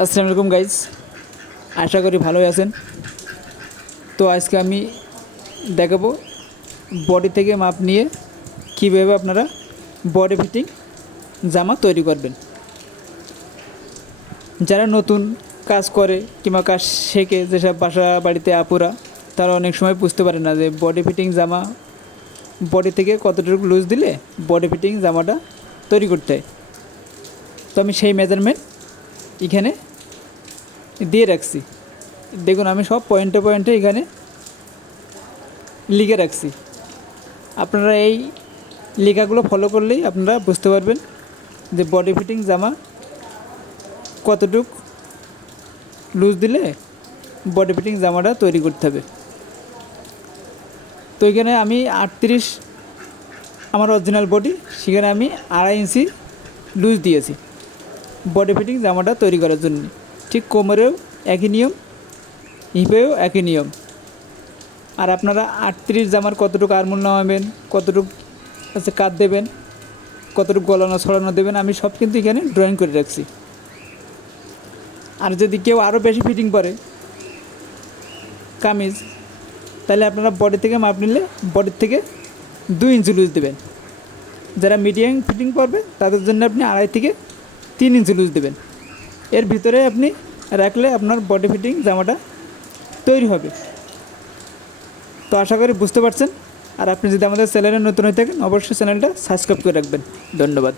আসসালামু আলাইকুম গাইজ, আশা করি ভালোই আছেন। তো আজকে আমি দেখাবো বডি থেকে মাপ নিয়ে কীভাবে আপনারা বডি ফিটিং জামা তৈরি করবেন। যারা নতুন কাজ করে কিংবা কাজ শেখে, যেসব বাসা বাড়িতে আপুরা, তারা অনেক সময় বুঝতে পারে না যে বডি ফিটিং জামা বডি থেকে কতটুকু লুজ দিলে বডি ফিটিং জামাটা তৈরি করতে হয়। তো আমি সেই মেজারমেন্ট এখানে দিয়ে রাখছি। দেখুন, আমি সব পয়েন্টে পয়েন্টে এখানে লিখে রাখছি। আপনারা এই লেখাগুলো ফলো করলেই আপনারা বুঝতে পারবেন যে বডি ফিটিং জামা কতটুক লুজ দিলে বডি ফিটিং জামাটা তৈরি করতে হবে। তো এখানে আমি 38 আমার অরিজিনাল বডি, সেখানে আমি 2.5 ইঞ্চি লুজ দিয়েছি বডি ফিটিং জামাটা তৈরি করার জন্য। ঠিক কোমরেও একই নিয়ম, হিপেও একই নিয়ম। আর আপনারা 38 জামার কতটুকু আরমোল নামাবেন, কতটুকু কাট দেবেন, কতটুকু গলানো ছড়ানো দেবেন, আমি সব কিন্তু এখানে ড্রয়িং করে রাখছি। আর যদি কেউ আরও বেশি ফিটিং করে কামিজ, তাহলে আপনারা বডি থেকে মাপ নিলে বডির থেকে 2 ইঞ্চি লুজ দেবেন। যারা মিডিয়াম ফিটিং করবে তাদের জন্য আপনি 2.5 থেকে 3 ইঞ্চি লুজ দেবেন। এর ভিতরে আপনি রাখলে আপনার বডি ফিটিং জামাটা তৈরি হবে। তো আশা করি বুঝতে পারছেন। আর আপনি যদি আমাদের চ্যানেলে নতুন হয়ে থাকেন, অবশ্যই চ্যানেলটা সাবস্ক্রাইব করে রাখবেন। ধন্যবাদ।